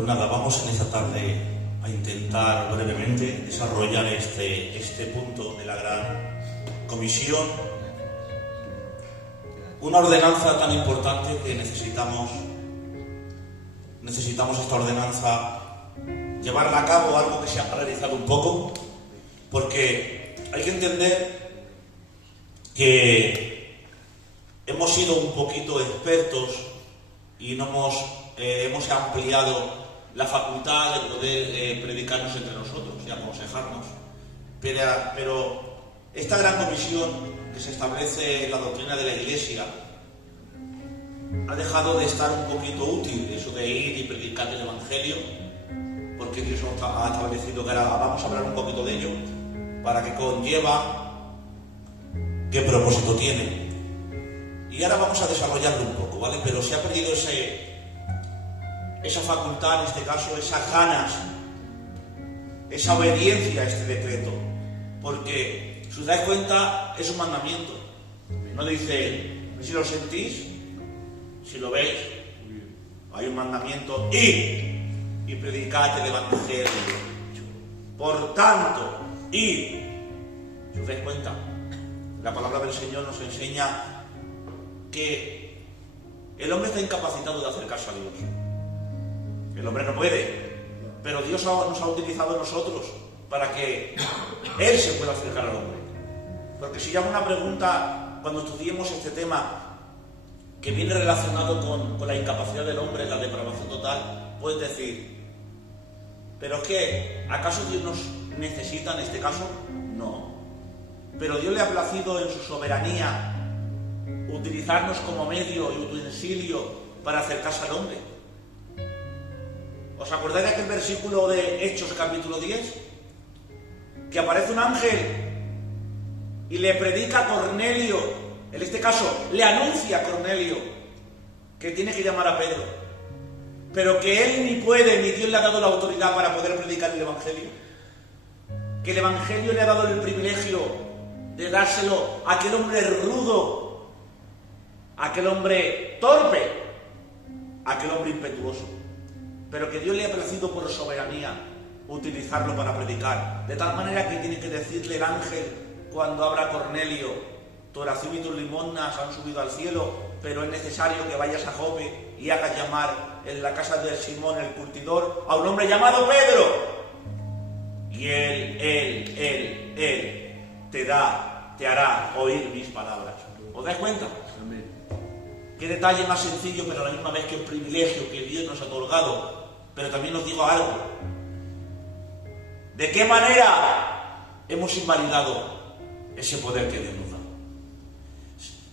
Pues nada, vamos en esta tarde a intentar brevemente desarrollar este punto de la gran comisión. Una ordenanza tan importante que necesitamos esta ordenanza llevarla a cabo, algo que se ha paralizado un poco, porque hay que entender que hemos sido un poquito expertos y no hemos ampliado la facultad de poder predicarnos entre nosotros y aconsejarnos. Pero esta gran comisión que se establece en la doctrina de la Iglesia ha dejado de estar un poquito útil, eso de ir y predicar el Evangelio, porque Dios ha establecido que ahora vamos a hablar un poquito de ello, para qué conlleva, qué propósito tiene. Y ahora vamos a desarrollarlo un poco, ¿vale? Pero se ha perdido esa facultad, en este caso, esas ganas, esa obediencia a este decreto, porque si os dais cuenta es un mandamiento. No dice, si lo sentís, si lo veis, hay un mandamiento, y predicad el Evangelio. Por tanto, si os dais cuenta, la palabra del Señor nos enseña que el hombre está incapacitado de acercarse a Dios. El hombre no puede, pero Dios nos ha utilizado a nosotros para que Él se pueda acercar al hombre. Porque si yo hago una pregunta cuando estudiemos este tema que viene relacionado con la incapacidad del hombre, la depravación total, puedes decir, ¿pero es que acaso Dios nos necesita en este caso? No. Pero Dios le ha placido en su soberanía utilizarnos como medio y utensilio para acercarse al hombre. ¿Os acordáis de aquel versículo de Hechos capítulo 10? Que aparece un ángel y le predica a Cornelio, en este caso le anuncia a Cornelio que tiene que llamar a Pedro, pero que él ni puede, ni Dios le ha dado la autoridad para poder predicar el Evangelio. Que el Evangelio le ha dado el privilegio de dárselo a aquel hombre rudo, a aquel hombre torpe, a aquel hombre impetuoso. Pero que Dios le ha placido por soberanía utilizarlo para predicar. De tal manera que tiene que decirle el ángel cuando abra a Cornelio, tu oración y tus limosnas han subido al cielo, pero es necesario que vayas a Jope y hagas llamar en la casa de Simón el curtidor a un hombre llamado Pedro. Y él te hará oír mis palabras. ¿Os dais cuenta? Amén. Qué detalle más sencillo, pero a la misma vez que un privilegio que Dios nos ha otorgado. Pero también os digo algo. ¿De qué manera hemos invalidado ese poder que Dios nos da?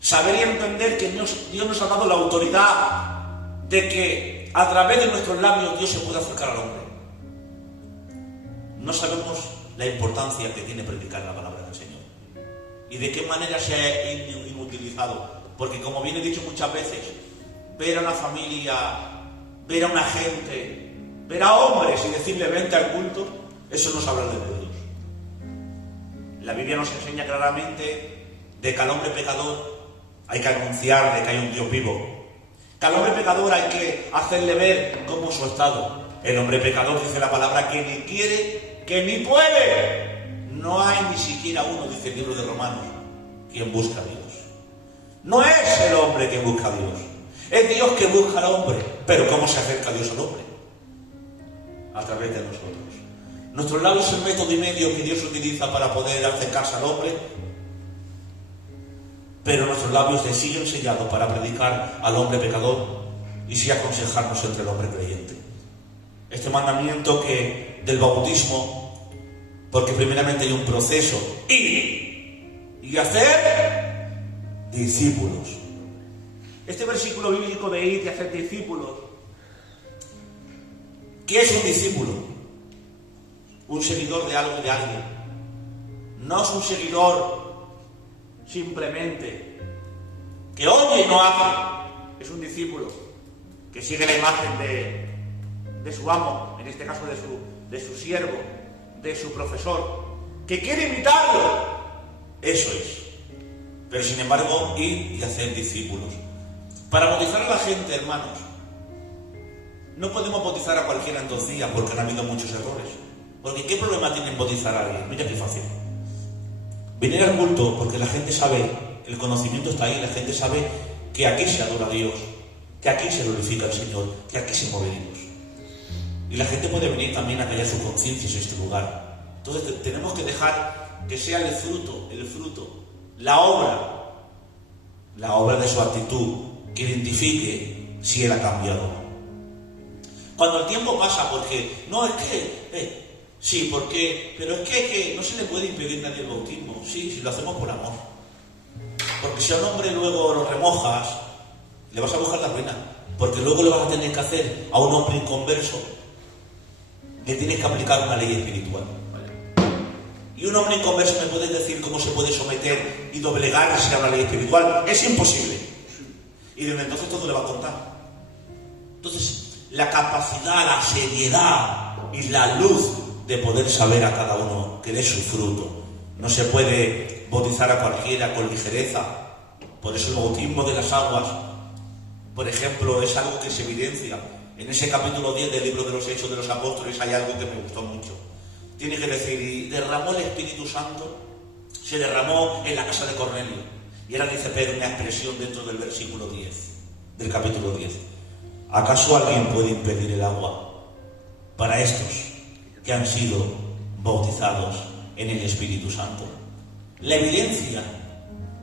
Saber y entender que Dios nos ha dado la autoridad de que a través de nuestros labios Dios se puede acercar al hombre. No sabemos la importancia que tiene predicar la palabra del Señor. Y de qué manera se ha inutilizado. Porque como bien he dicho muchas veces, ver a una familia, ver a una gente, ver a hombres y decirle vente al culto, eso no es hablarle de Dios. La Biblia nos enseña claramente de que al hombre pecador hay que anunciarle que hay un Dios vivo. Que al hombre pecador hay que hacerle ver cómo es su estado. El hombre pecador, dice la palabra, que ni quiere, que ni puede. No hay ni siquiera uno, dice el libro de Romanos, quien busca a Dios. No es el hombre que busca a Dios. Es Dios que busca al hombre. Pero ¿cómo se acerca Dios al hombre? A través de nosotros. Nuestros labios es el método y medio que Dios utiliza para poder acercarse al hombre. Pero nuestros labios le siguen sellados para predicar al hombre pecador y sí aconsejarnos entre el hombre creyente. Este mandamiento del bautismo, porque primeramente hay un proceso y hacer discípulos. Este versículo bíblico de ir y hacer discípulos, ¿qué es un discípulo? Un seguidor de algo y de alguien. No es un seguidor simplemente que oye y no hace. Es un discípulo que sigue la imagen de su amo, en este caso de su siervo, de su profesor, que quiere imitarlo. Eso es. Pero sin embargo, ir y hacer discípulos. Para bautizar a la gente, hermanos, No podemos bautizar a cualquiera en 2 días porque han habido muchos errores. Porque ¿qué problema tiene en bautizar a alguien? Mira qué fácil. Venir al culto porque la gente sabe, el conocimiento está ahí, la gente sabe que aquí se adora a Dios, que aquí se glorifica al Señor, que aquí se mueve Dios. Y la gente puede venir también a callar su conciencia en este lugar. Entonces tenemos que dejar que sea el fruto, la obra de su actitud, que identifique si él ha cambiado. Cuando el tiempo pasa, porque no es que, sí, porque, pero es que no se le puede impedir a nadie el bautismo, sí, si lo hacemos por amor. Porque si a un hombre luego lo remojas, le vas a buscar la ruina, porque luego le vas a tener que hacer a un hombre inconverso, le tienes que aplicar una ley espiritual. Y un hombre inconverso me puede decir cómo se puede someter y doblegarse a una ley espiritual. Es imposible. Y desde entonces todo le va a contar. Entonces, la capacidad, la seriedad y la luz de poder saber a cada uno que dé su fruto. No se puede bautizar a cualquiera con ligereza. Por eso el bautismo de las aguas, por ejemplo, es algo que se evidencia. En ese capítulo 10 del libro de los Hechos de los Apóstoles hay algo que me gustó mucho. Tiene que decir, y derramó el Espíritu Santo, se derramó en la casa de Cornelio. Y ahora dice Pedro una expresión dentro del versículo 10, del capítulo 10. ¿Acaso alguien puede impedir el agua para estos que han sido bautizados en el Espíritu Santo? La evidencia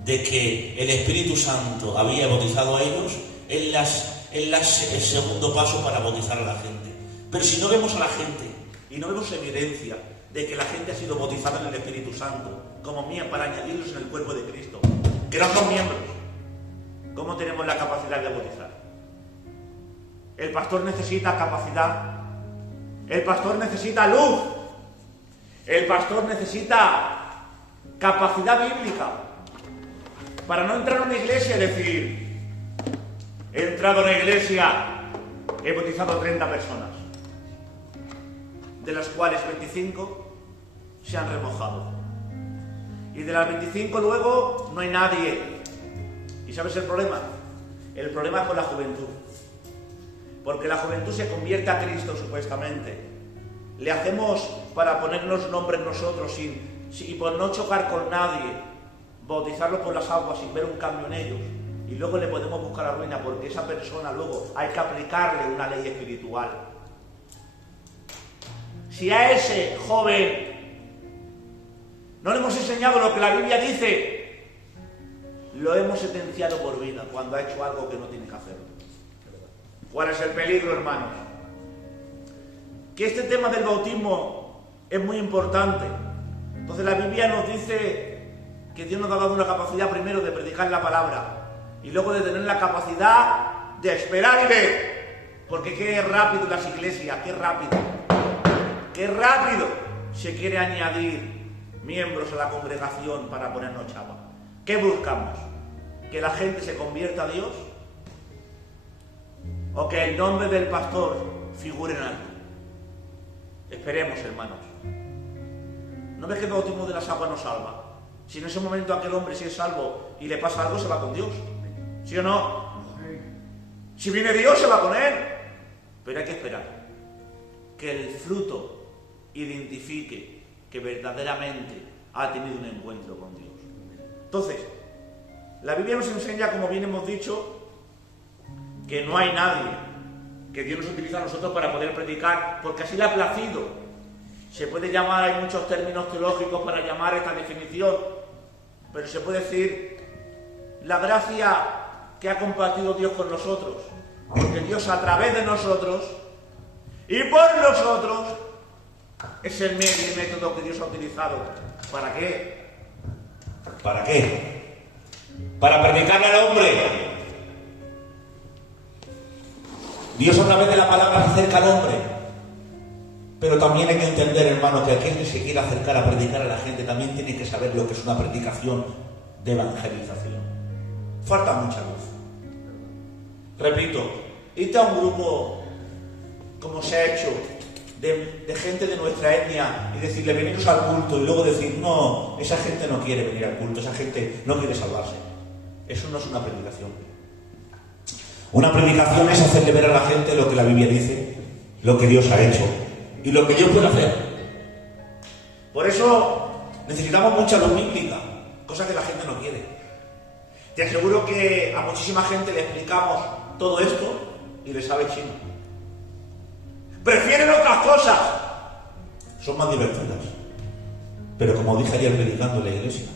de que el Espíritu Santo había bautizado a ellos es el segundo paso para bautizar a la gente. Pero si no vemos a la gente y no vemos evidencia de que la gente ha sido bautizada en el Espíritu Santo como miembros para añadirlos en el cuerpo de Cristo, que no son miembros, ¿cómo tenemos la capacidad de bautizar? El pastor necesita capacidad, el pastor necesita luz, el pastor necesita capacidad bíblica para no entrar a una iglesia y decir: he entrado a una iglesia, he bautizado a 30 personas, de las cuales 25 se han remojado. Y de las 25 luego no hay nadie. ¿Y sabes el problema? El problema es con la juventud. Porque la juventud se convierte a Cristo supuestamente. Le hacemos para ponernos nombres nosotros y por no chocar con nadie, bautizarlos por las aguas sin ver un cambio en ellos. Y luego le podemos buscar la ruina porque esa persona luego hay que aplicarle una ley espiritual. Si a ese joven no le hemos enseñado lo que la Biblia dice, lo hemos sentenciado por vida cuando ha hecho algo que no tiene que hacer. ¿Cuál es el peligro, hermanos? Que este tema del bautismo es muy importante. Entonces la Biblia nos dice que Dios nos ha dado una capacidad primero de predicar la palabra y luego de tener la capacidad de esperar y ver. Porque qué rápido las iglesias, qué rápido se quiere añadir miembros a la congregación para ponernos chapa. ¿Qué buscamos? ¿Que la gente se convierta a Dios? ¿O que el nombre del pastor figure en alto? Esperemos, hermanos. ¿No ves que el bautismo de las aguas nos salva? Si en ese momento aquel hombre, si es salvo y le pasa algo, se va con Dios. ¿Sí o no? Si viene Dios, se va con él. Pero hay que esperar que el fruto identifique que verdaderamente ha tenido un encuentro con Dios. Entonces, la Biblia nos enseña, como bien hemos dicho, que no hay nadie, que Dios nos utiliza a nosotros para poder predicar, porque así le ha placido. Se puede llamar, hay muchos términos teológicos para llamar esta definición, pero se puede decir la gracia que ha compartido Dios con nosotros, porque Dios a través de nosotros y por nosotros es el medio y método que Dios ha utilizado. ¿Para qué? ¿Para qué? Para predicarle al hombre. Dios a través de la palabra acerca al hombre. Pero también hay que entender, hermano, que aquel que se quiera acercar a predicar a la gente también tiene que saber lo que es una predicación de evangelización. Falta mucha luz. Repito, irte a un grupo como se ha hecho de gente de nuestra etnia y decirle veniros al culto y luego decir no, esa gente no quiere venir al culto, esa gente no quiere salvarse. Eso no es una predicación. Una predicación es hacerle ver a la gente lo que la Biblia dice, lo que Dios ha hecho y lo que Dios puede hacer. Por eso necesitamos mucha luz bíblica, cosa que la gente no quiere. Te aseguro que a muchísima gente le explicamos todo esto y le sabe chino. Prefieren otras cosas. Son más divertidas. Pero como dije ayer predicando en la iglesia,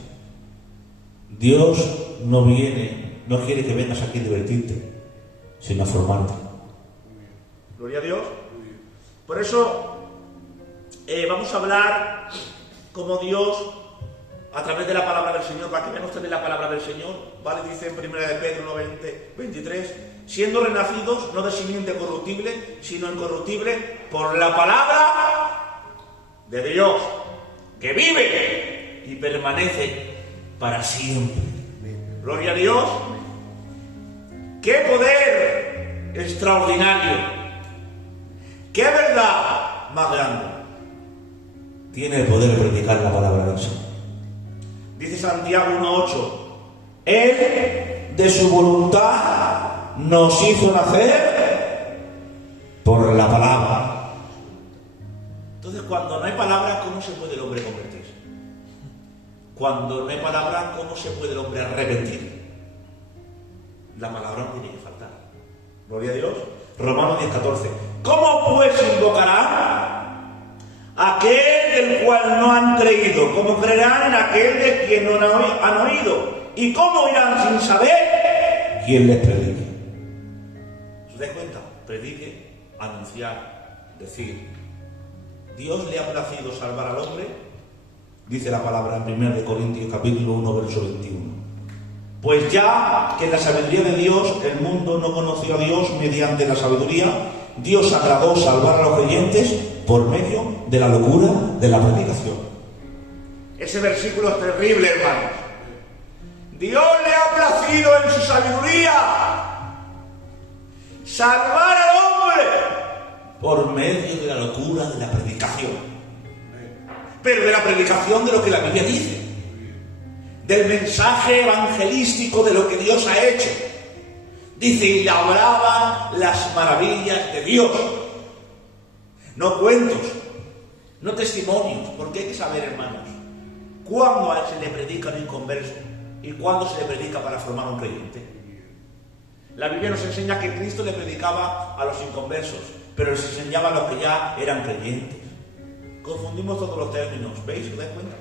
Dios no quiere que vengas aquí a divertirte, sino a formarte. Gloria a Dios. Por eso vamos a hablar como Dios, a través de la palabra del Señor, para que vean ustedes la palabra del Señor, ¿vale? Dice en 1 de Pedro 23, siendo renacidos, no de simiente corruptible, sino incorruptible, por la palabra de Dios, que vive y permanece para siempre. Gloria a Dios. ¡Qué poder extraordinario! ¡Qué verdad más grande! Tiene el poder de predicar la palabra del Señor. Dice Santiago 1:8, Él de su voluntad nos hizo nacer por la palabra. Entonces, cuando no hay palabra, ¿cómo se puede el hombre convertirse? Cuando no hay palabra, ¿cómo se puede el hombre arrepentir? La palabra no tiene que faltar. Gloria a Dios. Romanos 10:14. ¿Cómo pues invocarán aquel del cual no han creído? ¿Cómo creerán en aquel de quien no han oído? ¿Y cómo irán sin saber quién les predique? ¿Se das cuenta? Predique, anunciar, decir. Dios le ha placido salvar al hombre, dice la palabra en 1 Corintios capítulo 1, verso 21. Pues ya que en la sabiduría de Dios el mundo no conoció a Dios mediante la sabiduría, Dios agradó salvar a los creyentes por medio de la locura de la predicación. Ese versículo es terrible, hermanos. Dios le ha placido en su sabiduría salvar al hombre por medio de la locura de la predicación. Pero de la predicación de lo que la Biblia dice, del mensaje evangelístico de lo que Dios ha hecho. Dice, y le hablaban las maravillas de Dios. No cuentos, no testimonios, porque hay que saber, hermanos, cuándo a él se le predica a un inconverso y cuándo se le predica para formar un creyente. La Biblia nos enseña que Cristo le predicaba a los inconversos, pero les enseñaba a los que ya eran creyentes. Confundimos todos los términos, ¿veis? ¿Os dais cuenta?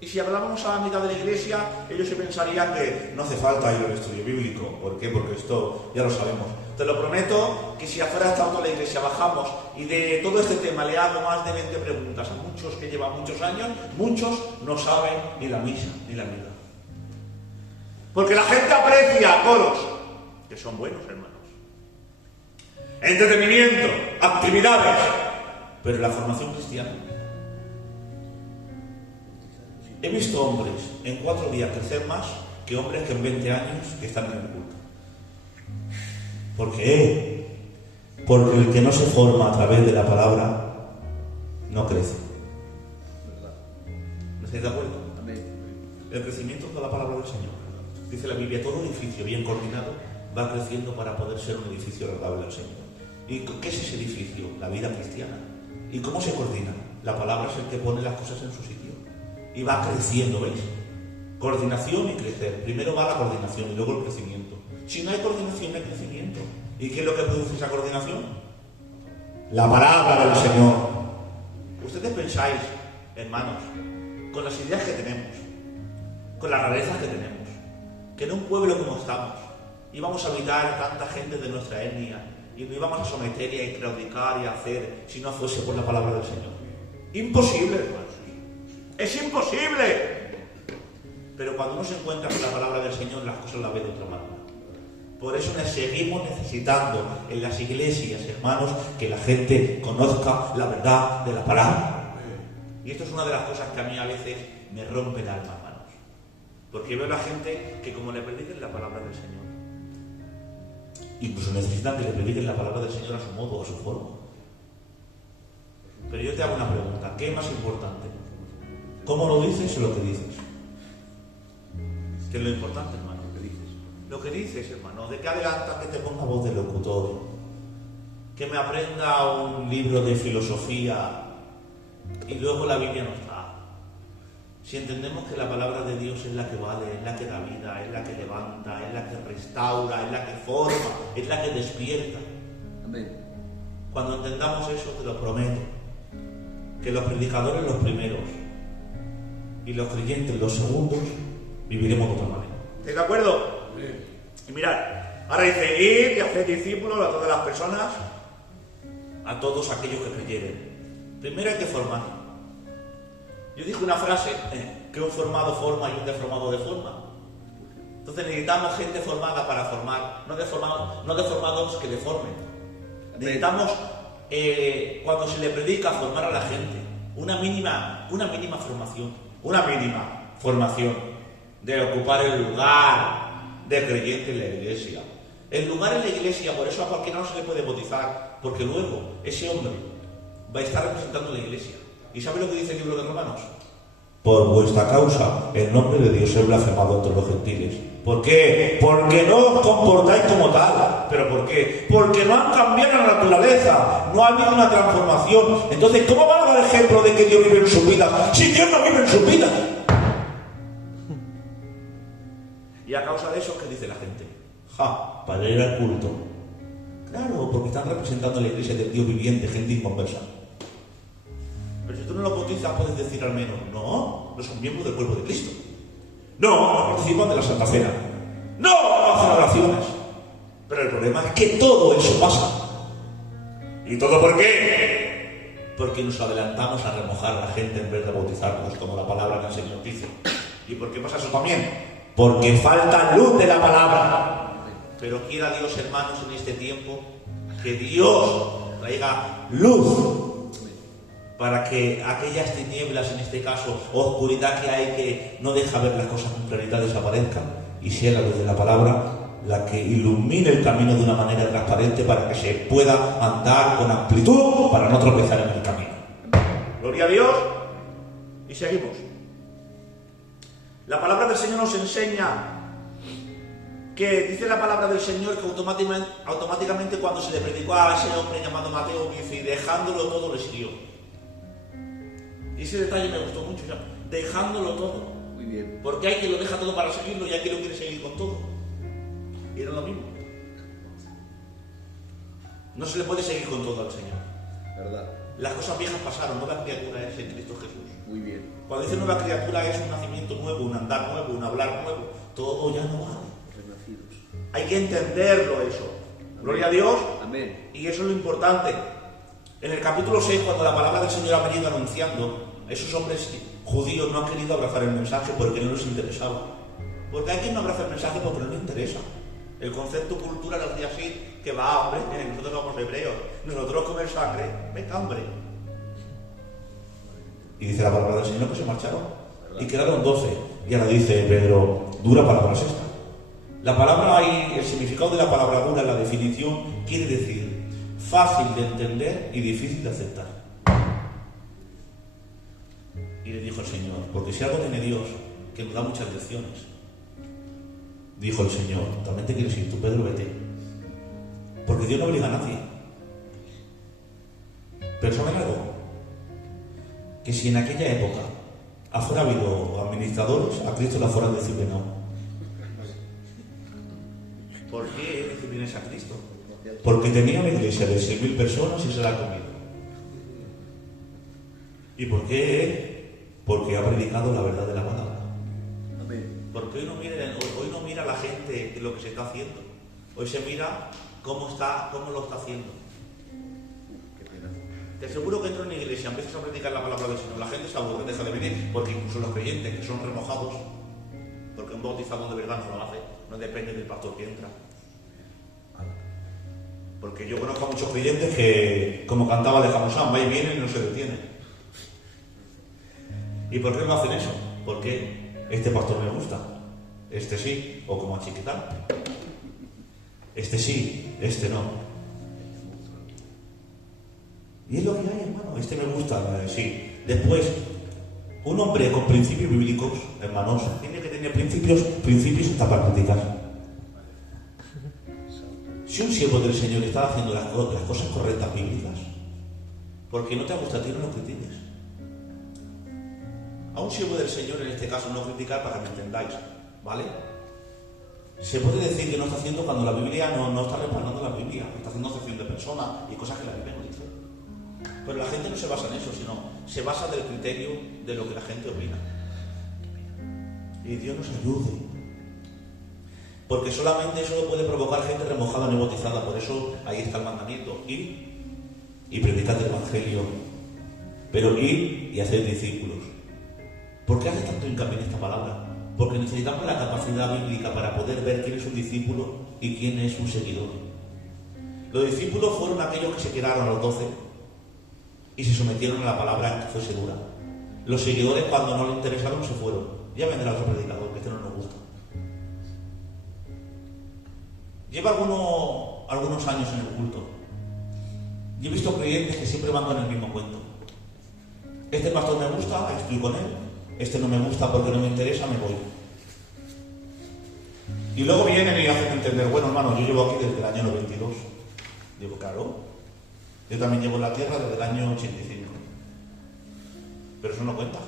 Y si hablábamos a la mitad de la iglesia, ellos se pensarían que no hace falta ir al estudio bíblico. ¿Por qué? Porque esto ya lo sabemos. Te lo prometo que si afuera está toda la iglesia, bajamos y de todo este tema le hago más de 20 preguntas a muchos que llevan muchos años, muchos no saben ni la misa ni la misa. Porque la gente aprecia coros, que son buenos, hermanos. Entretenimiento, actividades, pero la formación cristiana. He visto hombres en 4 días crecer más que hombres que en 20 años que están en el culto. ¿Por qué? Porque el que no se forma a través de la palabra no crece. ¿No estáis de acuerdo? El crecimiento es de la palabra del Señor. Dice la Biblia, todo edificio bien coordinado va creciendo para poder ser un edificio agradable al Señor. ¿Y qué es ese edificio? La vida cristiana. ¿Y cómo se coordina? La palabra es el que pone las cosas en su sitio. Y va creciendo, ¿veis? Coordinación y crecer. Primero va la coordinación y luego el crecimiento. Si no hay coordinación, no hay crecimiento. ¿Y qué es lo que produce esa coordinación? La palabra del Señor. Ustedes pensáis, hermanos, con las ideas que tenemos, con las rarezas que tenemos, que en un pueblo como estamos, íbamos a habitar tanta gente de nuestra etnia y nos íbamos a someter y a claudicar y a hacer si no fuese por la palabra del Señor. Imposible, hermanos. Es imposible. Pero cuando uno se encuentra con la palabra del Señor, las cosas las ve de otra manera. Por eso seguimos necesitando en las iglesias, hermanos, que la gente conozca la verdad de la palabra. Y esto es una de las cosas que a mí a veces me rompe el alma, hermanos. Porque veo a la gente que como le prediquen la palabra del Señor, incluso necesitan que le prediquen la palabra del Señor a su modo o a su forma. Pero yo te hago una pregunta, ¿qué es más importante? ¿Cómo lo dices o lo que dices? ¿Qué es lo importante, hermano? ¿Qué dices? lo que dices, hermano, ¿de qué adelanta que te ponga voz de locutor? Que me aprenda un libro de filosofía y luego la Biblia no está. Si entendemos que la palabra de Dios es la que vale, es la que da vida, es la que levanta, es la que restaura, es la que forma, es la que despierta. Amén. Cuando entendamos eso, te lo prometo, que los predicadores los primeros y los creyentes los segundos viviremos de otra manera. ¿Estáis de acuerdo? Y mirad, ahora dice, id y haced discípulos a todas las personas, a todos aquellos que creyeren. Primero hay que formar. Yo dije una frase, que un formado forma y un deformado deforma. Entonces necesitamos gente formada para formar, no deformados que deformen. Necesitamos, cuando se le predica, formar a la gente. Una mínima formación de ocupar el lugar de creyente en la iglesia. El lugar en la iglesia, por eso a cualquiera no se le puede bautizar, porque luego ese hombre va a estar representando la iglesia. ¿Y sabe lo que dice el libro de Romanos? Por vuestra causa, el nombre de Dios es blasfemado entre los gentiles. ¿Por qué? Porque no os comportáis como tal. ¿Pero por qué? Porque no han cambiado la naturaleza, no ha habido una transformación. Entonces, ¿cómo van a dar ejemplo de que Dios vive en sus vidas si Dios no vive en sus vidas? Y a causa de eso, ¿qué dice la gente? Para ir al culto. Claro, porque están representando la iglesia del Dios viviente, gente inconversa. Pero si tú no lo bautizas, puedes decir al menos, no son miembros del cuerpo de Cristo. No participan de la Santa Cena. No hacen oraciones. Pero el problema es que todo eso pasa. ¿Y todo por qué? Porque nos adelantamos a remojar a la gente en vez de bautizarnos, como la palabra que el Señor dice. ¿Y por qué pasa eso también? Porque falta luz de la palabra. Pero quiera Dios, hermanos, en este tiempo, que Dios traiga luz para que aquellas tinieblas, en este caso, oscuridad que hay que no deja ver las cosas con claridad, desaparezcan y sea la luz de la palabra la que ilumine el camino de una manera transparente para que se pueda andar con amplitud para no tropezar en el camino. Gloria a Dios. Y seguimos. La palabra del Señor nos enseña que dice la palabra del Señor que automáticamente cuando se le predicó a ese hombre llamado Mateo, dice, y dejándolo todo le siguió. Y ese detalle me gustó mucho, ya, dejándolo todo. Muy bien. Porque hay quien lo deja todo para seguirlo y hay quien lo quiere seguir con todo. Y era lo mismo. No se le puede seguir con todo al Señor. ¿Verdad? Las cosas viejas pasaron, nueva criatura es en Cristo Jesús. Muy bien. Cuando dice nueva criatura es un nacimiento nuevo, un andar nuevo, un hablar nuevo. Todo ya no vale. Renacidos. Hay que entenderlo eso. Gloria a Dios. Amén. Y eso es lo importante. En el capítulo 6, cuando la palabra del Señor ha venido anunciando, esos hombres judíos no han querido abrazar el mensaje porque no les interesaba. Porque hay quien no abraza el mensaje porque no le interesa. El concepto cultural es de así, que va, hombre, nosotros somos hebreos, nosotros comer sangre, venga, hombre. Y dice la palabra del Señor que se marcharon. Y quedaron 12. Y ahora dice Pedro, dura palabra es esta. La palabra y el significado de la palabra dura, la definición, quiere decir fácil de entender y difícil de aceptar. Y le dijo el Señor, porque si algo tiene Dios, que nos da muchas lecciones. Dijo el Señor, también te quieres ir tú, Pedro, vete. Porque Dios no obliga a nadie. Pero ¿saben algo? Que si en aquella época afuera ha habido administradores, a Cristo le fueran disciplinado. ¿Por qué disciplinas a Cristo? Porque tenía una iglesia de 6.000 personas y se la ha comido. ¿Y por qué? Porque ha predicado la verdad de la palabra. Amén. Porque hoy no mira la gente lo que se está haciendo. Hoy se mira cómo lo está haciendo. Qué pena. Te aseguro que entro en la iglesia, empiezas a predicar la palabra del Señor, la gente se aburre, deja de venir, porque incluso los creyentes que son remojados, porque un bautizado de verdad no lo hace, no depende del pastor que entra. Porque yo conozco a muchos creyentes que, como cantaba Alejandro Sanz, va y viene y no se detiene. ¿Y por qué no hacen eso? Porque este pastor me gusta, este sí, o como a Chiquitán. Este sí, este no. Y es lo que hay, hermano. Este me gusta, sí. Después, un hombre con principios bíblicos, hermanos, tiene que tener principios hasta para predicar. Si un siervo del Señor está haciendo las cosas correctas bíblicas, ¿por qué no te gusta a ti, no lo critiques? A un siervo del Señor, en este caso, no criticar para que me entendáis, ¿vale? Se puede decir que no está haciendo cuando la Biblia no está respaldando la Biblia, está haciendo acepción de personas y cosas que la Biblia no dice. Pero la gente no se basa en eso, sino se basa del criterio de lo que la gente opina. Y Dios nos ayude. Porque solamente eso puede provocar gente remojada, no bautizada. Por eso ahí está el mandamiento: ir y predicar el Evangelio. Pero ir y hacer discípulos. ¿Por qué hace tanto hincapié en esta palabra? Porque necesitamos la capacidad bíblica para poder ver quién es un discípulo y quién es un seguidor. Los discípulos fueron aquellos que se quedaron a los 12 y se sometieron a la palabra que fuese dura. Los seguidores, cuando no les interesaron, se fueron. Ya vendrá otro predicador, que este no nos gusta. Lleva algunos años en el culto y he visto creyentes que siempre van con el mismo cuento. Este pastor me gusta, estoy con él. Este no me gusta porque no me interesa, me voy. Y luego vienen y hacen entender: bueno, hermano, yo llevo aquí desde el año 92. Digo, claro, yo también llevo en la tierra desde el año 85. Pero eso no cuenta.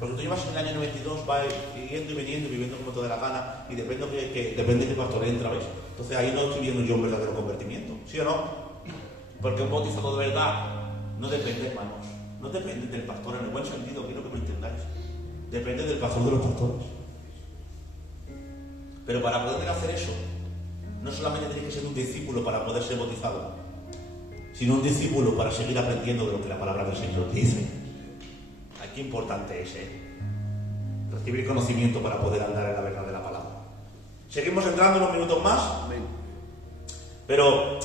Porque tú llevas en el año 92, vas yendo y viniendo y viviendo como te dé la gana, y depende de qué pastor entra, ¿ves? Entonces ahí no estoy viendo yo un verdadero convertimiento, ¿sí o no? Porque un bautizado de verdad no depende, hermanos. No depende del pastor, en el buen sentido, quiero que lo entendáis. Depende del pastor de los pastores. Pero para poder hacer eso, no solamente tiene que ser un discípulo para poder ser bautizado, sino un discípulo para seguir aprendiendo de lo que la palabra del Señor dice. Qué importante es, recibir conocimiento para poder andar en la verdad de la palabra. Seguimos entrando unos minutos más. Amén. Pero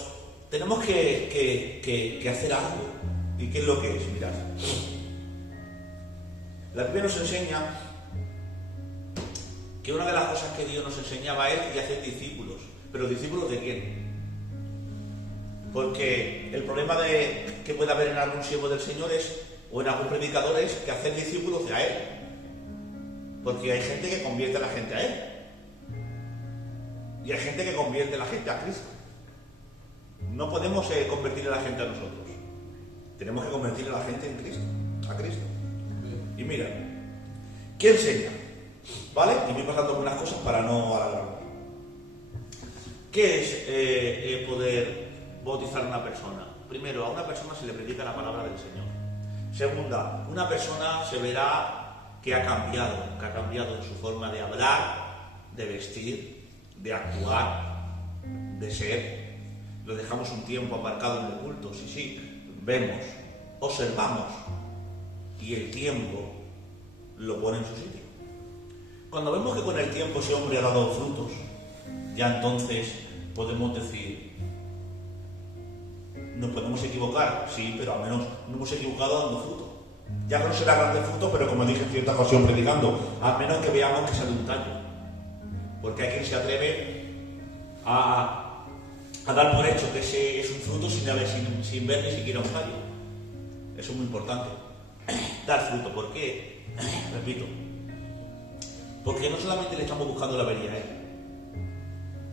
tenemos que hacer algo. ¿Y qué es lo que es? Mirad. La Biblia nos enseña que una de las cosas que Dios nos enseñaba es que hacer discípulos. ¿Pero discípulos de quién? Porque el problema que puede haber en algún siervo del Señor o en algún predicador es que hacer discípulos de a Él. Porque hay gente que convierte a la gente a Él. Y hay gente que convierte a la gente a Cristo. No podemos convertir a la gente a nosotros. Tenemos que convertir a la gente en Cristo, a Cristo. Y mira, ¿qué enseña? ¿Vale? Y voy pasando algunas cosas para no alargarlo. ¿Qué es poder bautizar a una persona? Primero, a una persona se le predica la palabra del Señor. Segunda, una persona se verá que ha cambiado en su forma de hablar, de vestir, de actuar, de ser. Lo dejamos un tiempo aparcado en el culto, sí, vemos, observamos, y el tiempo lo pone en su sitio. Cuando vemos que con el tiempo ese hombre ha dado frutos, ya entonces podemos decir: nos podemos equivocar, sí, pero al menos no hemos equivocado dando fruto. Ya no será grande fruto, pero como dije en cierta ocasión predicando, al menos que veamos que sale un tallo. Porque hay quien se atreve a dar por hecho que ese es un fruto sin ver ni siquiera un tallo. Eso es muy importante. Dar fruto. ¿Por qué? Repito. Porque no solamente le estamos buscando la avería a Él,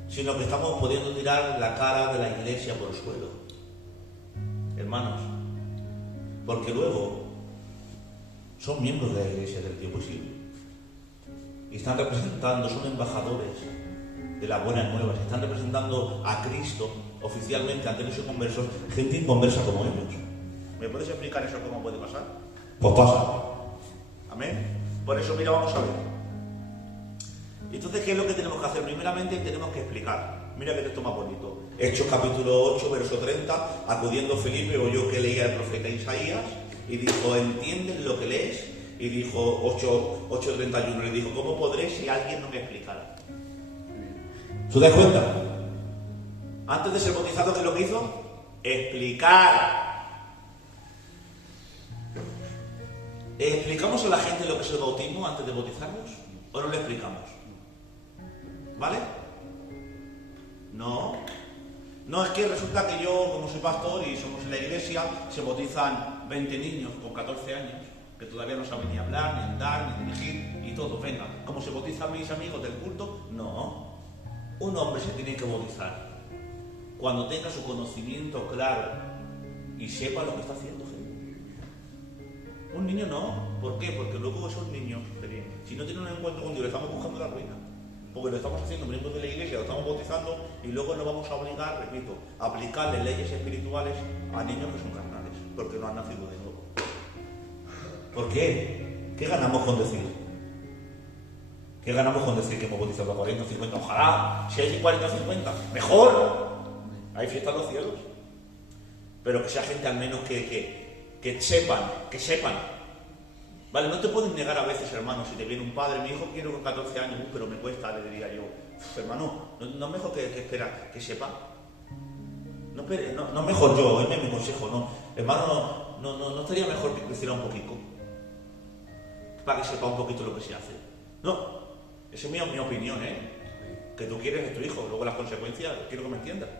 sino que estamos pudiendo tirar la cara de la iglesia por el suelo. Hermanos, porque luego son miembros de la iglesia del tiempo posible y están representando, son embajadores de las buenas nuevas, están representando a Cristo oficialmente ante los inconversos, gente inconversa como ellos. ¿Me puedes explicar eso cómo puede pasar? Pues pasa. Amén. Por eso, mira, vamos a ver. Entonces, ¿qué es lo que tenemos que hacer? Primeramente tenemos que explicar. Mira que texto más bonito. Hechos capítulo 8, verso 30. Acudiendo Felipe oyó que leía el profeta Isaías y dijo: ¿entienden lo que lees? Y dijo 8:31, le dijo: ¿cómo podré si alguien no me explicara? ¿Tú te das cuenta? Antes de ser bautizado, ¿qué es lo que hizo? Explicar. ¿Explicamos a la gente lo que es el bautismo antes de bautizarlos? ¿O no le explicamos? ¿Vale? No. No, es que resulta que yo, como soy pastor y somos en la iglesia, se bautizan 20 niños con 14 años, que todavía no saben ni hablar, ni andar, ni dirigir, y todo. Venga, ¿cómo se bautizan mis amigos del culto? No. Un hombre se tiene que bautizar cuando tenga su conocimiento claro y sepa lo que está haciendo. Un niño no. ¿Por qué? Porque luego esos niños, si no tienen un encuentro con Dios, le estamos buscando la ruina. Porque lo estamos haciendo miembros de la iglesia, lo estamos bautizando y luego nos vamos a obligar, repito, a aplicarle leyes espirituales a niños que son carnales, porque no han nacido de nuevo. ¿Por qué? ¿Qué ganamos con decir? ¿Qué ganamos con decir que hemos bautizado a 40 o 50? Ojalá, si hay 40 o 50, mejor. Hay fiesta en los cielos. Pero que sea gente al menos que sepan. Vale, no te pueden negar a veces, hermano, si te viene un padre, mi hijo quiero con 14 años, pero me cuesta, le diría yo, hermano, no es mejor que espera, que sepa. No mejor yo, es mi consejo, no. Hermano, no estaría mejor que creciera un poquito, para que sepa un poquito lo que se hace. No, esa es mi opinión, que tú quieres de tu hijo, luego las consecuencias, quiero que me entiendas.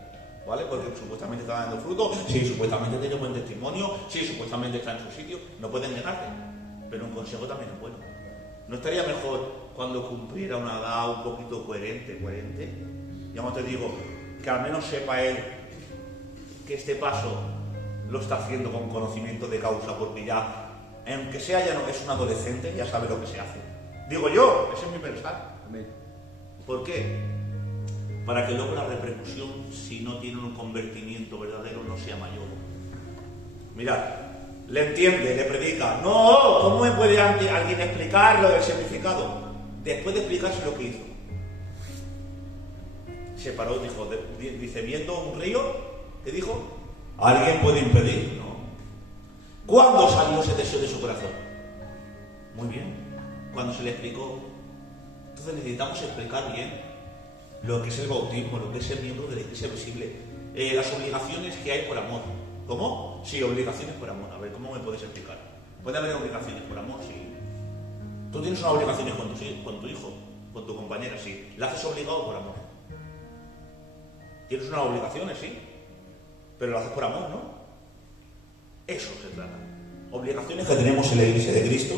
¿Vale? Porque supuestamente está dando fruto, sí, supuestamente tiene buen testimonio, sí, supuestamente está en su sitio, no pueden negarte, pero un consejo también es bueno. ¿No estaría mejor cuando cumpliera una edad un poquito coherente? Ya no te digo, que al menos sepa él que este paso lo está haciendo con conocimiento de causa, porque ya, aunque sea ya no es un adolescente, ya sabe lo que se hace. Digo yo, ese es mi pensar. Amén. ¿Por qué? Para que luego la repercusión, si no tiene un convertimiento verdadero, no sea mayor. Mirad, le entiende, le predica. No, ¿cómo me puede alguien explicar lo del significado? Después de explicarse lo que hizo, se paró, dice, viendo un río, ¿qué dijo? ¿Alguien puede impedir? No. ¿Cuándo salió ese deseo de su corazón? Muy bien, cuando se le explicó. Entonces necesitamos explicar bien lo que es el bautismo, lo que es el miembro de la iglesia visible, las obligaciones que hay por amor. ¿Cómo? Sí, obligaciones por amor. A ver, ¿cómo me puedes explicar? ¿Puede haber obligaciones por amor? Sí. Tú tienes unas obligaciones con tu hijo, con tu compañera, sí. La haces obligado por amor. Tienes unas obligaciones, sí, pero lo haces por amor, ¿no? Eso se trata. Obligaciones que tenemos en la iglesia de Cristo,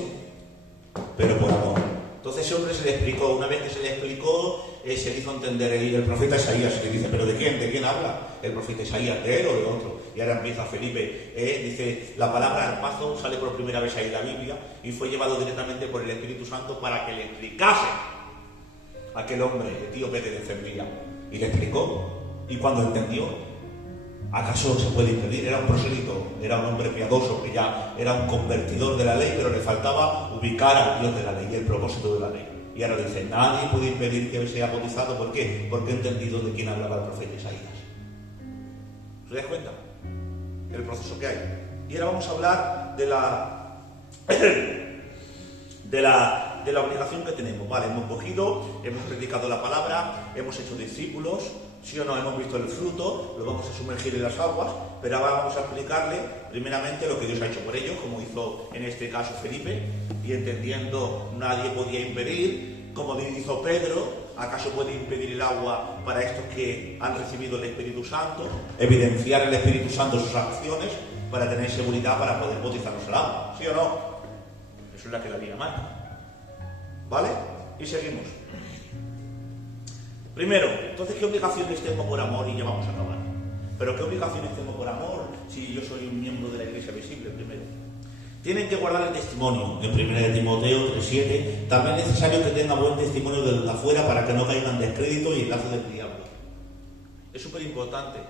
pero por amor. Entonces ese hombre se le explicó, una vez que se le explicó, se le hizo entender, y el profeta Isaías le dice, ¿pero de quién? ¿De quién habla? El profeta Isaías, de él o de otro. Y ahora empieza Felipe, dice, la palabra arpazo sale por primera vez ahí en la Biblia y fue llevado directamente por el Espíritu Santo para que le explicase a aquel hombre etíope que descendía. Y le explicó, y cuando entendió, ¿acaso se puede impedir? Era un prosélito, era un hombre piadoso, que ya era un convertidor de la ley, pero le faltaba ubicar al Dios de la ley y el propósito de la ley. Y ahora dice, nadie puede impedir que sea bautizado. ¿Por qué? Porque he entendido de quién hablaba el profeta Isaías. ¿Os dais cuenta? El proceso que hay. Y ahora vamos a hablar de la obligación que tenemos. Vale, hemos cogido, hemos predicado la palabra, hemos hecho discípulos, sí o no, hemos visto el fruto, lo vamos a sumergir en las aguas, pero ahora vamos a explicarle primeramente lo que Dios ha hecho por ellos, como hizo en este caso Felipe, y entendiendo nadie podía impedir, como hizo Pedro, ¿acaso puede impedir el agua para estos que han recibido el Espíritu Santo? Evidenciar el Espíritu Santo sus acciones para tener seguridad para poder bautizarnos al agua, ¿sí o no? Eso es la que la Biblia marca. ¿Vale? Y seguimos. Primero, entonces, ¿qué obligaciones tengo por amor? Y ya vamos a acabar. Pero ¿qué obligaciones tengo por amor si yo soy un miembro de la iglesia visible? Primero, tienen que guardar el testimonio. En 1 Timoteo 3:7, también es necesario que tengan buen testimonio de los de afuera para que no caigan descrédito y en lazo del diablo. Es súper importante,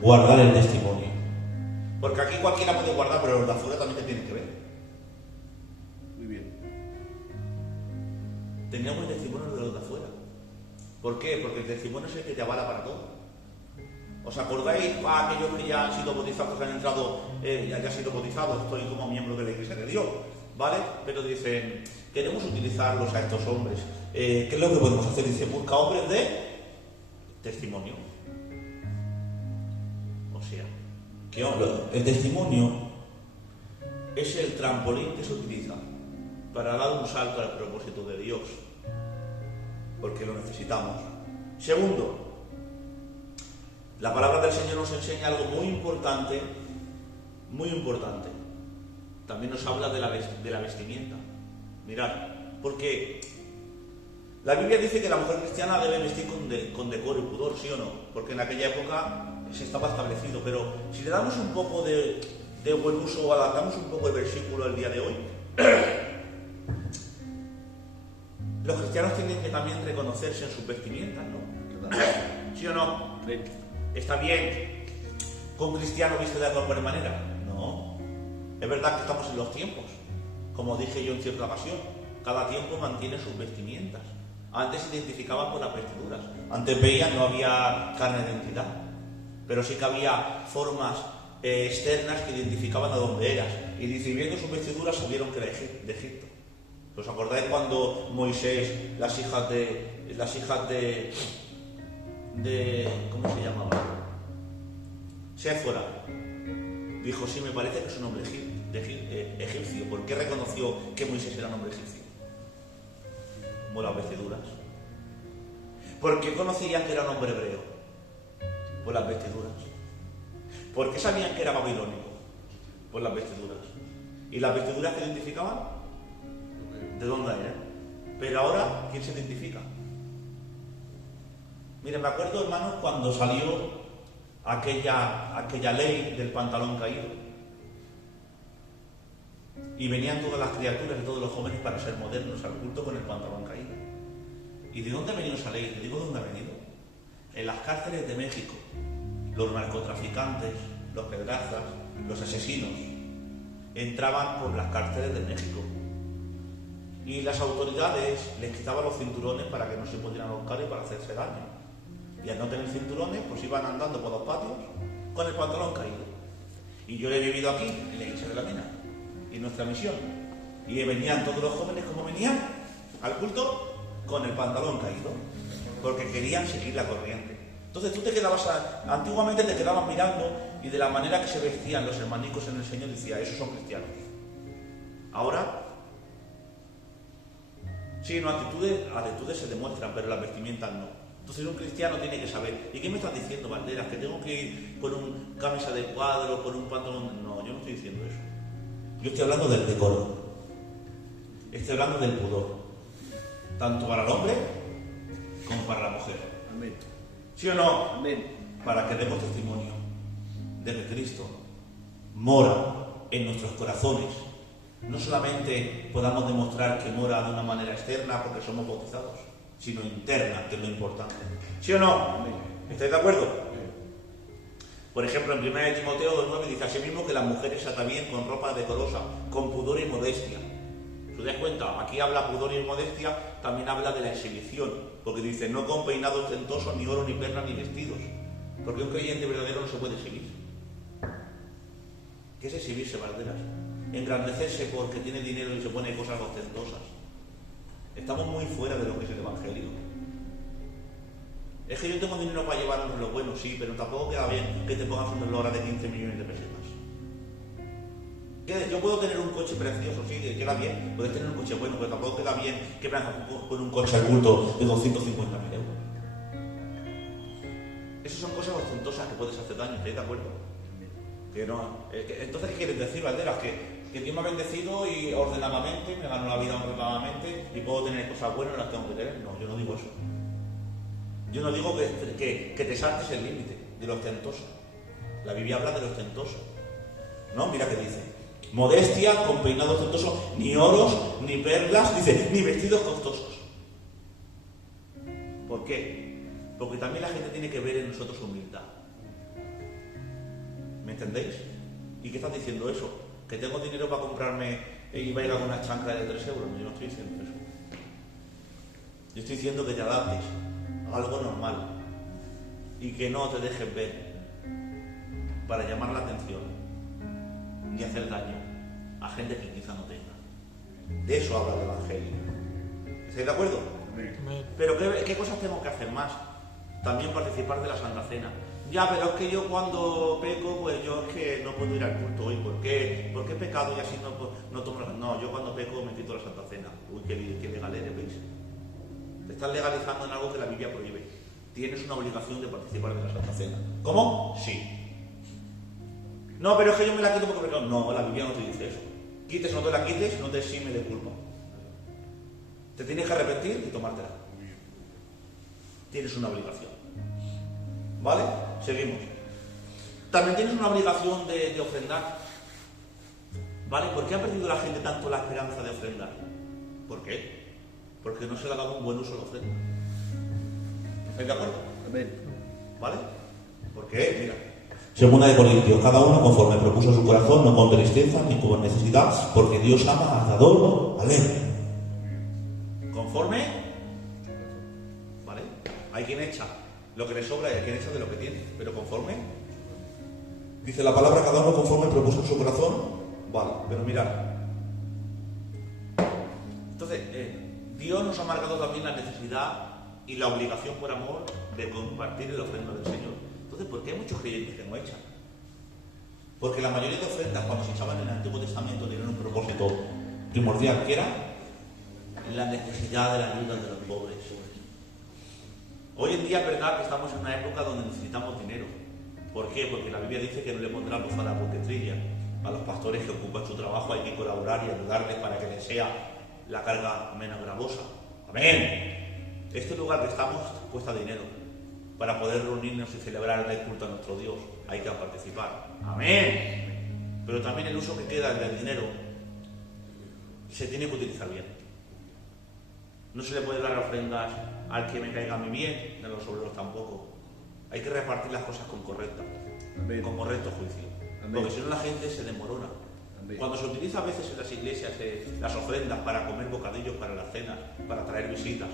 guardar el testimonio. Porque aquí cualquiera puede guardar, pero los de afuera también te tienen que ver. Muy bien. Teníamos el testimonio de los de afuera. ¿Por qué? Porque el testimonio es el que te avala para todo. ¿Os acordáis aquellos que ya han sido bautizados, que han entrado, ya han sido bautizados, estoy como miembro de la Iglesia de Dios, ¿vale? Pero dicen, queremos utilizarlos a estos hombres. ¿Qué es lo que podemos hacer? Dice, busca hombres de testimonio. O sea, que el testimonio es el trampolín que se utiliza para dar un salto al propósito de Dios, porque lo necesitamos. Segundo, la palabra del Señor nos enseña algo muy importante, también nos habla de la vestimenta. Mirad, porque La Biblia dice que la mujer cristiana debe vestir con decoro y pudor, ¿sí o no? Porque en aquella época se estaba establecido. Pero si le damos un poco de buen uso o adaptamos un poco el versículo al día de hoy, los cristianos tienen que también reconocerse en sus vestimientas, ¿no? ¿Sí o no? ¿Está bien que un cristiano viste de alguna manera? No. Es verdad que estamos en los tiempos. Como dije yo en cierta ocasión, cada tiempo mantiene sus vestimientas. Antes se identificaban por las vestiduras. Antes veían, no había carne de identidad. Pero sí que había formas externas que identificaban a dónde eras. Y dice, viendo sus vestiduras sabieron que era de Egipto. ¿Os acordáis cuando Moisés, las hijas de ¿cómo se llamaba? Séfora, dijo, sí, me parece que es un hombre egipcio. ¿Por qué reconoció que Moisés era un hombre egipcio? Por las vestiduras. ¿Por qué conocían que era un hombre hebreo? Por las vestiduras. ¿Por qué sabían que era babilónico? Por las vestiduras. ¿Y las vestiduras que identificaban? ¿De dónde eran? Pero ahora, ¿quién se identifica? Miren, me acuerdo, hermanos, cuando salió aquella ley del pantalón caído. Y venían todas las criaturas y todos los jóvenes para ser modernos al culto con el pantalón caído. ¿Y de dónde ha venido esa ley? Te digo dónde ha venido. En las cárceles de México, los narcotraficantes, los pedrazas, los asesinos, entraban por las cárceles de México. Y las autoridades les quitaban los cinturones para que no se pudieran ahorcar y para hacerse daño. Y al no tener cinturones, pues iban andando por los patios con el pantalón caído. Y yo lo he vivido aquí, en la iglesia de la Mina, y en nuestra misión. Y venían todos los jóvenes, como venían al culto, con el pantalón caído, porque querían seguir la corriente. Entonces tú te quedabas, antiguamente te quedabas mirando, y de la manera que se vestían los hermanicos en el Señor, decía, esos son cristianos. Ahora, sí, no, actitudes se demuestran, pero las vestimentas no. Entonces un cristiano tiene que saber. ¿Y qué me estás diciendo, Banderas? ¿Que tengo que ir con un camisa de cuadro, con un pantalón? No, yo no estoy diciendo eso. Yo estoy hablando del decoro. Estoy hablando del pudor. Tanto para el hombre como para la mujer. Amén. ¿Sí o no? Amén. Para que demos testimonio de que Cristo mora en nuestros corazones. No solamente podamos demostrar que mora de una manera externa porque somos bautizados, sino interna, que es lo importante. ¿Sí o no? ¿Estáis de acuerdo? Por ejemplo, en 1 Timoteo 2:9 dice asimismo que las mujeres se atavíen con ropa decorosa, con pudor y modestia. ¿Os dais cuenta? Aquí habla pudor y modestia, también habla de la exhibición, porque dice no con peinados ostentosos, ni oro, ni perlas, ni vestidos. Porque un creyente verdadero no se puede exhibir. ¿Qué es exhibirse, Valderas? Engrandecerse porque tiene dinero y se pone cosas ostentosas. Estamos muy fuera de lo que es el Evangelio. Es que yo tengo dinero para llevarnos lo bueno, sí, pero tampoco queda bien que te pongas un reloj de 15 millones de pesetas. Yo puedo tener un coche precioso, sí, que queda bien. Puedes tener un coche bueno, pero tampoco queda bien que me hagas con un coche al culto de 250.000 euros. Esas son cosas ostentosas que puedes hacer daño, ¿estáis de acuerdo? Que no. Entonces, ¿qué quieres decir, Valderas? Que Dios me ha bendecido y ordenadamente, me gano la vida ordenadamente y puedo tener cosas buenas y las tengo que tener. No, yo no digo eso. Yo no digo que te saltes el límite de lo ostentoso. La Biblia habla de lo ostentoso. No, mira qué dice. Modestia, con peinado ostentoso, ni oros, ni perlas, dice, ni vestidos costosos. ¿Por qué? Porque también la gente tiene que ver en nosotros humildad. ¿Me entendéis? ¿Y qué estás diciendo eso? ¿Que tengo dinero para comprarme y va a ir a una chancla de 3 euros? No, yo no estoy diciendo eso. Yo estoy diciendo que te adaptes a algo normal y que no te dejes ver para llamar la atención ni hacer daño a gente que quizá no tenga. De eso habla el Evangelio. ¿Estáis de acuerdo? Pero ¿qué cosas tengo que hacer más? También participar de la Santa Cena. Ya, pero es que yo cuando peco, pues yo es que no puedo ir al culto hoy. ¿Por qué? ¿Por qué he pecado y así no tomo la... No, yo cuando peco me quito la Santa Cena. Uy, qué legal eres, ¿veis? Te estás legalizando en algo que la Biblia prohíbe. Tienes una obligación de participar de la Santa Cena. ¿Cómo? Sí. No, pero es que yo me la quito porque peco. No, la Biblia no te dice eso. Quites o no te la quites, no te exime de culpa. Te tienes que arrepentir y tomártela. tienes una obligación. ¿Vale? Seguimos. También tienes una obligación de ofrendar. ¿Vale? ¿Por qué ha perdido la gente tanto la esperanza de ofrendar? ¿Por qué? Porque no se le ha dado un buen uso a la ofrenda. ¿Estáis de acuerdo? Amén. ¿Vale? ¿Por qué? Mira. Segunda de Corintios, cada uno conforme propuso su corazón, no con tristeza ni con necesidad, porque Dios ama al dador alegre. ¿Conforme? ¿Vale? Hay quien echa lo que le sobra y hay quien echa de lo que tiene, pero conforme. Dice la palabra, cada uno conforme propuso su corazón. Vale, pero mirad. Entonces, Dios nos ha marcado también la necesidad y la obligación por amor de compartir el ofrenda del Señor. Entonces, ¿por qué hay muchos creyentes que no echan? Porque la mayoría de ofrendas, cuando se echaban en el Antiguo Testamento, tenían un propósito primordial, que era la necesidad de la ayuda de los pobres. Hoy en día es verdad que estamos en una época donde necesitamos dinero. ¿Por qué? Porque la Biblia dice que no le pondrá luz a la porque trilla. A los pastores que ocupan su trabajo hay que colaborar y ayudarles para que les sea la carga menos gravosa. Amén. Este lugar que estamos cuesta dinero. Para poder reunirnos y celebrar el culto a nuestro Dios hay que participar. Amén. Pero también el uso que queda del dinero se tiene que utilizar bien. No se le puede dar ofrendas al que me caiga a mí bien, ni a los obreros tampoco. Hay que repartir las cosas con correcto juicio. Amén. Porque si no la gente se desmorona. Amén. Cuando se utiliza a veces en las iglesias las ofrendas para comer bocadillos para las cenas, para traer visitas,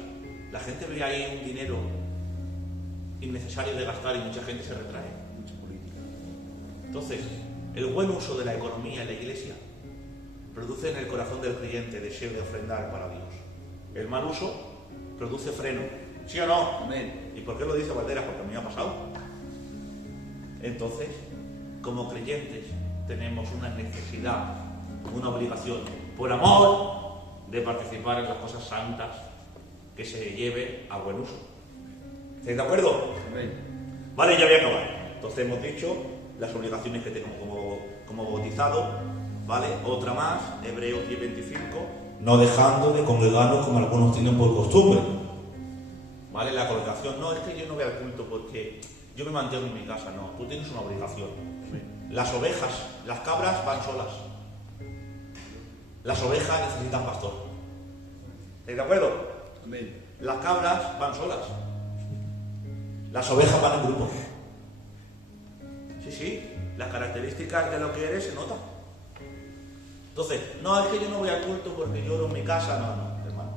la gente ve ahí un dinero innecesario de gastar y mucha gente se retrae. Mucha política. Entonces, el buen uso de la economía en la iglesia produce en el corazón del creyente deseo de ofrendar para Dios. El mal uso produce freno. ¿Sí o no? Amén. ¿Y por qué lo dice Valderas? Porque a mí me ha pasado. Entonces, como creyentes, tenemos una necesidad, una obligación, por amor, de participar en las cosas santas que se lleve a buen uso. ¿Estáis de acuerdo? Amén. Vale, ya voy a acabar. Entonces hemos dicho las obligaciones que tenemos como bautizado, ¿vale? Otra más, Hebreos 10:25, no dejando de congregarnos como algunos tienen por costumbre. ¿Vale? La congregación, no, es que yo no voy al culto porque yo me mantengo en mi casa, no, tú tienes una obligación. Las ovejas, las cabras van solas. Las ovejas necesitan pastor. ¿Estáis de acuerdo? Amén. Las cabras van solas. Las ovejas van en grupo. Sí, las características de lo que eres se notan. Entonces, no, es que yo no voy al culto porque lloro en mi casa. No, hermano.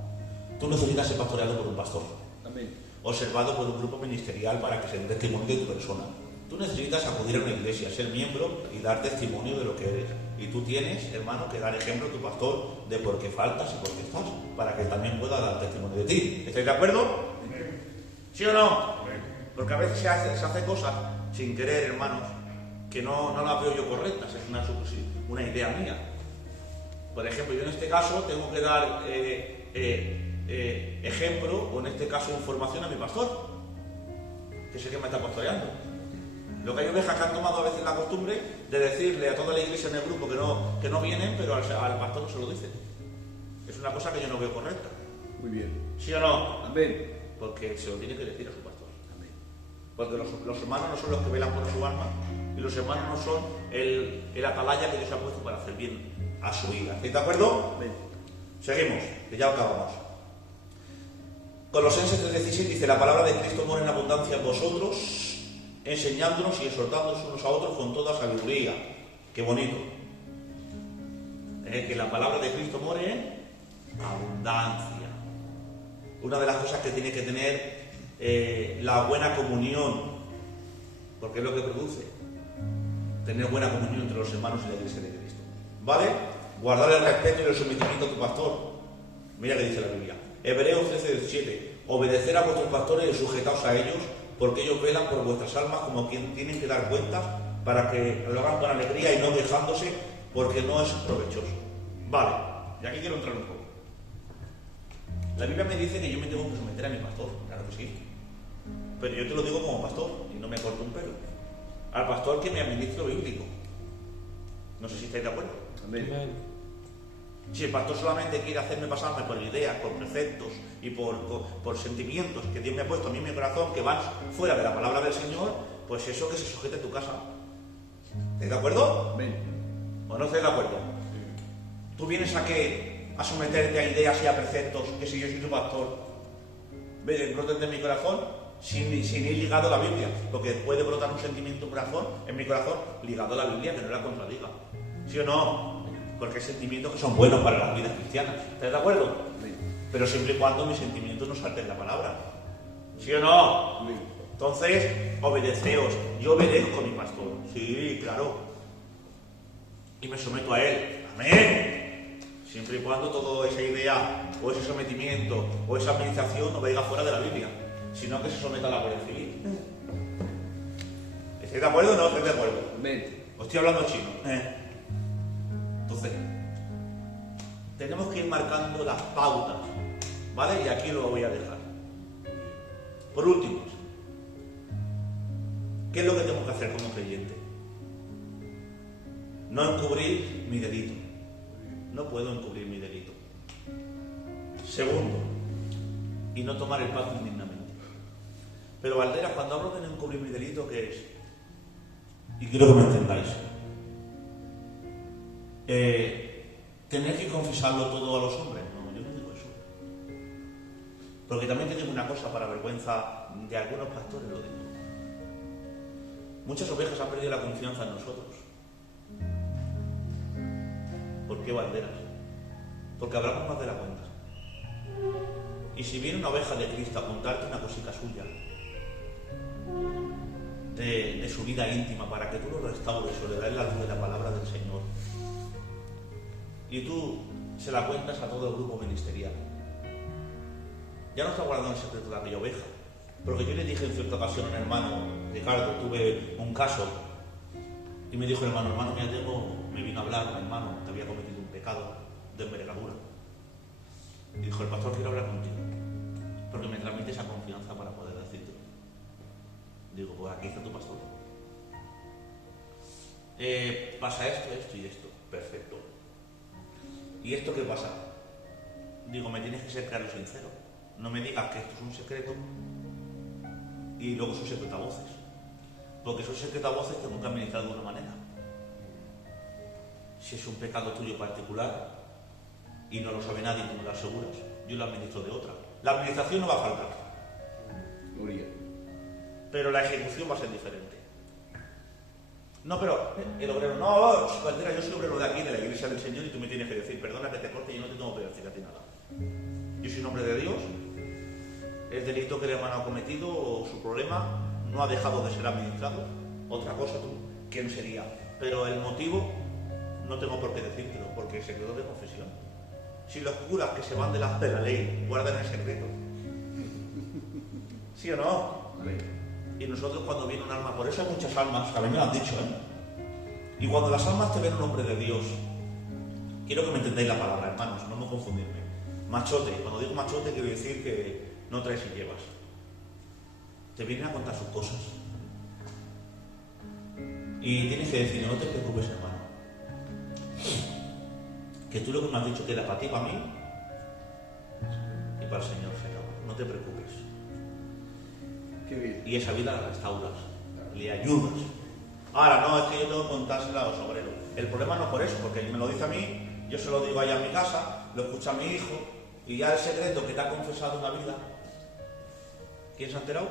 Tú necesitas ser pastoreado por un pastor. Amén. Observado por un grupo ministerial para que se dé testimonio de tu persona. Tú necesitas acudir a una iglesia, ser miembro y dar testimonio de lo que eres. Y tú tienes, hermano, que dar ejemplo a tu pastor de por qué faltas y por qué estás, para que también pueda dar testimonio de ti. ¿Estáis de acuerdo? ¿Sí o no? Porque a veces se hace cosas sin querer, hermanos, que no las veo yo correctas, es una idea mía. Por ejemplo, yo en este caso tengo que dar ejemplo, o en este caso información a mi pastor, que es el que me está pastoreando. Lo que hay ovejas que han tomado a veces la costumbre de decirle a toda la iglesia en el grupo que no vienen, pero al pastor no se lo dicen. Es una cosa que yo no veo correcta. Muy bien. ¿Sí o no? Amén. Porque se lo tiene que decir a su pastor. Amén. Porque los hermanos no son los que velan por su alma, y los hermanos no son el atalaya que Dios ha puesto para hacer bien a su vida. ¿Estáis de acuerdo? Amén. Seguimos, que ya acabamos. Colosenses 3:16 dice: la palabra de Cristo mora en abundancia en vosotros, enseñándonos y exhortándonos unos a otros con toda sabiduría. Qué bonito. Que la palabra de Cristo more en abundancia. Una de las cosas que tiene que tener la buena comunión, porque es lo que produce tener buena comunión entre los hermanos y la iglesia de Cristo. ¿Vale? Guardar el respeto y el sometimiento a tu pastor. Mira que dice la Biblia. Hebreos 13:17. Obedecer a vuestros pastores y sujetaos a ellos, porque ellos velan por vuestras almas como quien tienen que dar cuentas, para que lo hagan con alegría y no quejándose, porque no es provechoso. Vale, y aquí quiero entrar un poco. La Biblia me dice que yo me tengo que someter a mi pastor, claro que sí. Pero yo te lo digo como pastor, y no me corto un pelo. Al pastor que me administre lo bíblico. No sé si estáis de acuerdo. Amén. Si el pastor solamente quiere hacerme pasarme por ideas, por preceptos y por sentimientos que Dios me ha puesto a mí en mi corazón que van fuera de la palabra del Señor, pues eso que se sujete a tu casa. ¿Estáis de acuerdo? Amén. ¿O no estáis de acuerdo? Tú vienes a someterte a ideas y a preceptos que si yo soy tu pastor, broten de mi corazón sin ir ligado a la Biblia, porque puede brotar un sentimiento en mi corazón ligado a la Biblia que no la contradiga. ¿Sí o no? Porque hay sentimientos que son buenos para las vidas cristianas. ¿Estás de acuerdo? Amén. Pero siempre y cuando mis sentimientos no salten la palabra. ¿Sí o no? Amén. Entonces, obedeceos. Yo obedezco a mi pastor. Sí, claro. Y me someto a él. Amén. Siempre y cuando toda esa idea, o ese sometimiento, o esa administración no venga fuera de la Biblia, sino que se someta a la Guardia Civil. ¿Estáis de acuerdo o no estáis de acuerdo? Amén. Os estoy hablando chino. Entonces, tenemos que ir marcando las pautas, ¿vale? Y aquí lo voy a dejar. Por último, ¿qué es lo que tengo que hacer como creyente? No encubrir mi delito. No puedo encubrir mi delito. Segundo, y no tomar el pacto indignamente. Pero Valderas, cuando hablo de no encubrir mi delito, ¿qué es? Y quiero que me entendáis. ¿Tener que confesarlo todo a los hombres? No, yo no digo eso. Porque también te digo una cosa, para vergüenza de algunos pastores lo digo. Muchas ovejas han perdido la confianza en nosotros. ¿Por qué, Valderas? Porque hablamos más de la cuenta. Y si viene una oveja de Cristo a contarte una cosita suya, de su vida íntima, para que tú lo restaures o le des la luz de la palabra del Señor, y tú se la cuentas a todo el grupo ministerial, ya no está guardando el secreto de aquella oveja. Porque yo le dije en cierta ocasión a un hermano, Ricardo, tuve un caso, y me dijo el hermano, mira, me vino a hablar, hermano, te había cometido un pecado de envergadura. Y dijo, el pastor quiere hablar contigo, porque me transmite esa confianza para poder decírtelo. Digo, pues aquí está tu pastor. Pasa esto y esto. Perfecto. ¿Y esto qué pasa? Digo, me tienes que ser claro y sincero. No me digas que esto es un secreto y luego son secreto a voces. Porque son secreto a voces tengo que administrar de una manera. Si es un pecado tuyo particular y no lo sabe nadie, tú me lo aseguras, yo lo administro de otra. La administración no va a faltar. Gloria. Pero la ejecución va a ser diferente. No, pero el obrero, no, Valdera, yo soy obrero de aquí, de la iglesia del Señor, y tú me tienes que decir, perdona que te corte, yo no te tengo que decir a ti nada. Yo soy un hombre de Dios, el delito que el hermano ha cometido o su problema no ha dejado de ser administrado. Otra cosa tú, ¿quién sería? Pero el motivo no tengo por qué decírtelo, porque es secreto de confesión. Si los curas que se van de la ley guardan el secreto, ¿sí o no? Amén. Y nosotros cuando viene un alma, por eso hay muchas almas, a mí me lo han dicho, Y cuando las almas te ven un hombre de Dios, quiero que me entendáis la palabra, hermanos, no me confundirme. Machote, cuando digo machote quiero decir que no traes y llevas. Te vienen a contar sus cosas. Y tienes que decir, no te preocupes, hermano. Que tú lo que me has dicho que era para ti, para mí y para el Señor se acaba. No te preocupes. Qué bien. Y esa vida la restauras, le ayudas. Ahora, no, es que yo tengo que contársela a los obreros. El problema no es por eso, porque me lo dice a mí, yo se lo digo allá en mi casa, lo escucha mi hijo, y ya el secreto que te ha confesado una vida, ¿quién se ha enterado?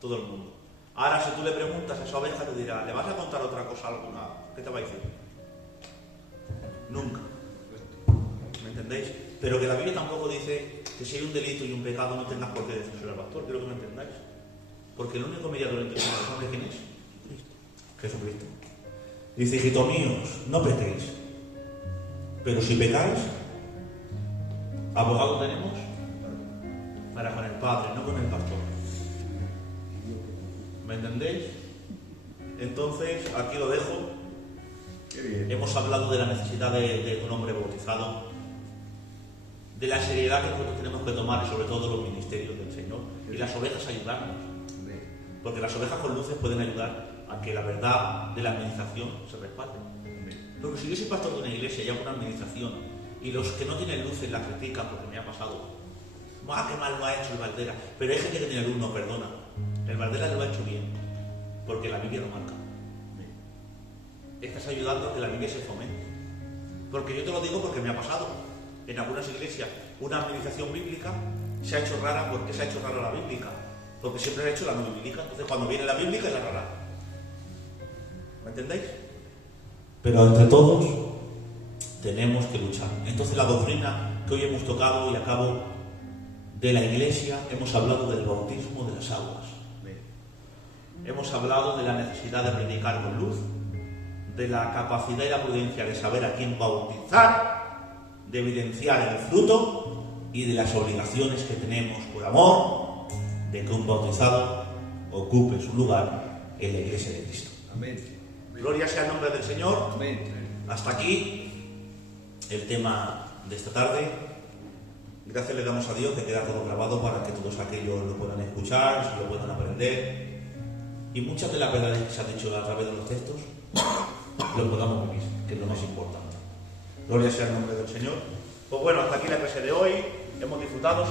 Todo el mundo. Ahora, si tú le preguntas a esa oveja, te dirá, ¿le vas a contar otra cosa alguna? ¿Qué te va a decir? Nunca. ¿Me entendéis? Pero que la Biblia tampoco dice que si hay un delito y un pecado no tengas por qué decírselo al pastor. Quiero que me entendáis. Porque el único mediador entre los hombres, ¿quién es? Jesucristo. Dice, hijitos míos, no pequéis. Pero si pecáis, abogado tenemos para con el Padre, no con el pastor. ¿Me entendéis? Entonces, aquí lo dejo. Qué bien. Hemos hablado de la necesidad de un hombre bautizado, de la seriedad que nosotros tenemos que tomar y sobre todo los ministerios del Señor, y las ovejas ayudarnos, Amén. porque las ovejas con luces pueden ayudar a que la verdad de la administración se respalde. Amén. Porque si yo soy pastor de una iglesia y hago una administración y los que no tienen luces la critican porque me ha pasado, qué mal lo ha hecho el Valdera, pero hay gente que tiene luz, no perdona. El Valdera lo ha hecho bien, porque la Biblia lo marca. Estás ayudando a que la Biblia se fomente. Porque yo te lo digo porque me ha pasado. En algunas iglesias, una administración bíblica se ha hecho rara. ¿Por qué se ha hecho rara la bíblica? Porque siempre ha hecho la no bíblica. Entonces, cuando viene la bíblica es la rara. ¿Me entendéis? Pero entre todos tenemos que luchar. Entonces, la doctrina que hoy hemos tocado y a cabo de la iglesia, hemos hablado del bautismo de las aguas. Hemos hablado de la necesidad de predicar con luz, de la capacidad y la prudencia de saber a quién bautizar, de evidenciar el fruto y de las obligaciones que tenemos por amor de que un bautizado ocupe su lugar en la iglesia de Cristo. Amén. Gloria sea el nombre del Señor. Amén. Hasta aquí el tema de esta tarde. Gracias le damos a Dios que queda todo grabado para que todos aquellos lo puedan escuchar, se lo puedan aprender. Y muchas de las verdades que se han dicho a través de los textos lo podamos vivir, que es lo más importante. Gloria sea el nombre del Señor. Pues bueno, hasta aquí la clase de hoy. Hemos disfrutado.